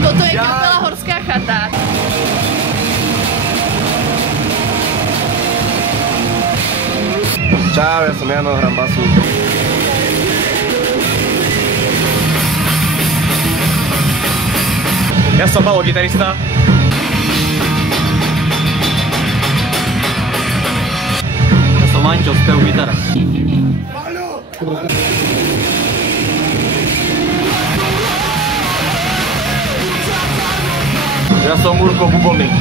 Toto je kapela Horská chata. Čau, ja som Jano, hram basu. Ja som Palo, gitarista. Ja som Mančo, spev gitara. Ja som Murko, bubovník.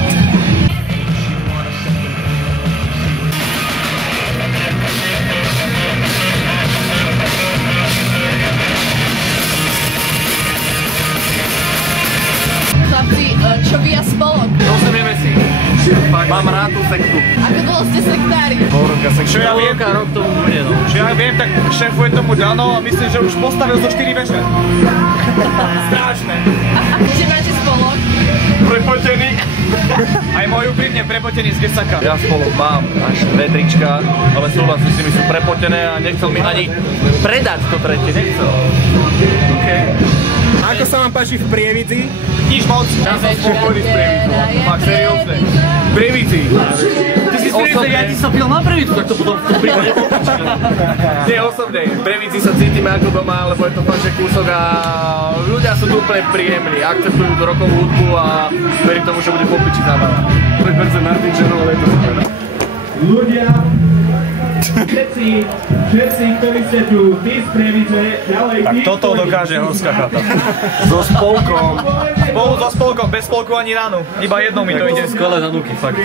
Chlapci, čo vy a spolok? Rozumieme si. Mám rád tú sektu. Ako dlho ste sektári? Polroka sektu. Čo ja viem, Rok tomu bude, no. čo ja viem, tak šéfuje tomu Dano a myslím, že už postavil zo 4 veže. Strašné. Kde máte spolok? Prepotený. Aj môj úprimne prepotený z Gesaka. Ja spolu mám až 2 trička, ale súhlasím s nimi, sú prepotené a nechcel mi ani predať to tretie, nechcel. Okay. Ako sa vám páči v Prievidzi? Nič moc. Ja som spokojný s Prievicou, fakt seriózne. V Prievidzi. Ty si osobne, ja ti sa pil na Prievidzu, tak to potom v tom prípade popačka. Nie osobne, v Prievidzi sa cítime ako doma, lebo je to fakt, že kúsok a ľudia sú tu úplne príjemní, akceptujú rokovú hudbu a verím tomu, že bude popiči zábava. Pretože Martin Černo, ale je to super. Ľudia, všetci, ktorí ste tu, tí z Prievidze, ďalej Tak toto dokáže Horská chata. So spolkom. Spolu so spolkom, bez spolku ani ránu. Iba jednou mi to ide. Skvelé zanúky, fakt.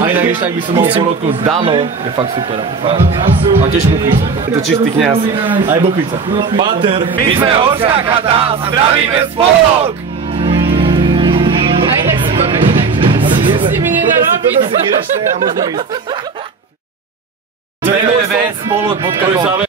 A inak ešte, ak by som mal porodku Dano, je fakt super. A tiež Bukvica. Je to čistý kňaz. Aj Bukvica. Pater. My sme Horská chata a zdravíme spolok! A inak sú kokoti, takže s nimi nedá robiť. Toto si vyražte a môžeme ísť. www.spolok.com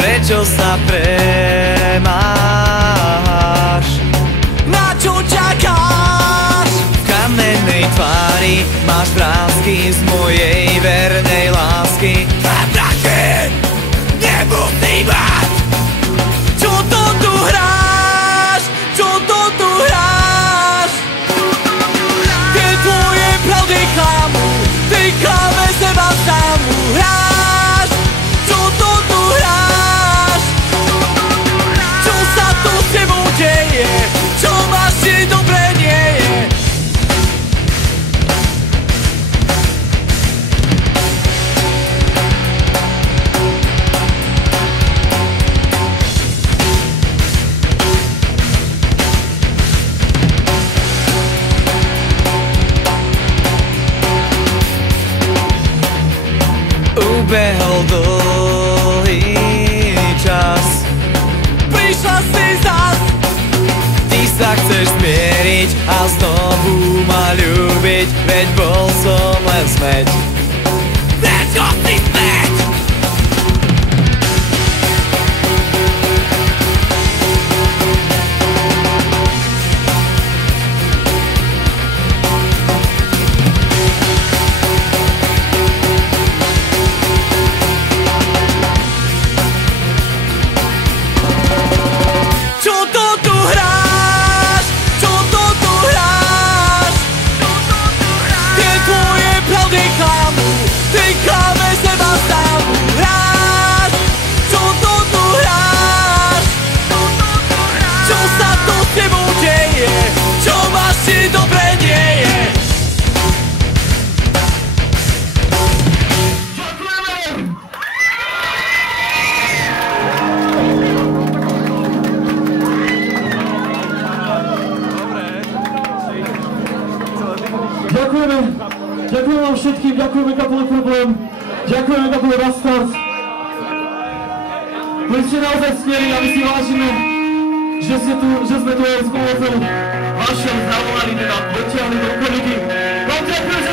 Prečo sa premáš? Na čo čakáš? V kamennej tvári máš vrásky z mojej vernej lásky. A také nemusí mať. Čo to tu hráš? Čo to tu hráš? Tie tvoje pravdy klamu, ty klame seba samu hráš. Čo to tu hráš? Čo sa tu s tebou deje? Čo máš, či dobre nie je? Ubehol dlhý čas, prišla si zas. Ty sa chceš zmieriť a znovu ma ľúbiť, veď bol som len smeť. Všetko si smeť! Čo to tu hráš? Čo to tu hráš? Tie tvoje pravdy klamu, ďakujeme. Ďakujeme vám všetkým, ďakujeme kapele Problém, ďakujeme kapele Bastards. Vy ste naozaj skvělí a my si vážime, že sme tu aj spolu vašom zavolali, teda dotiahli do komunity. Vám ďakujem za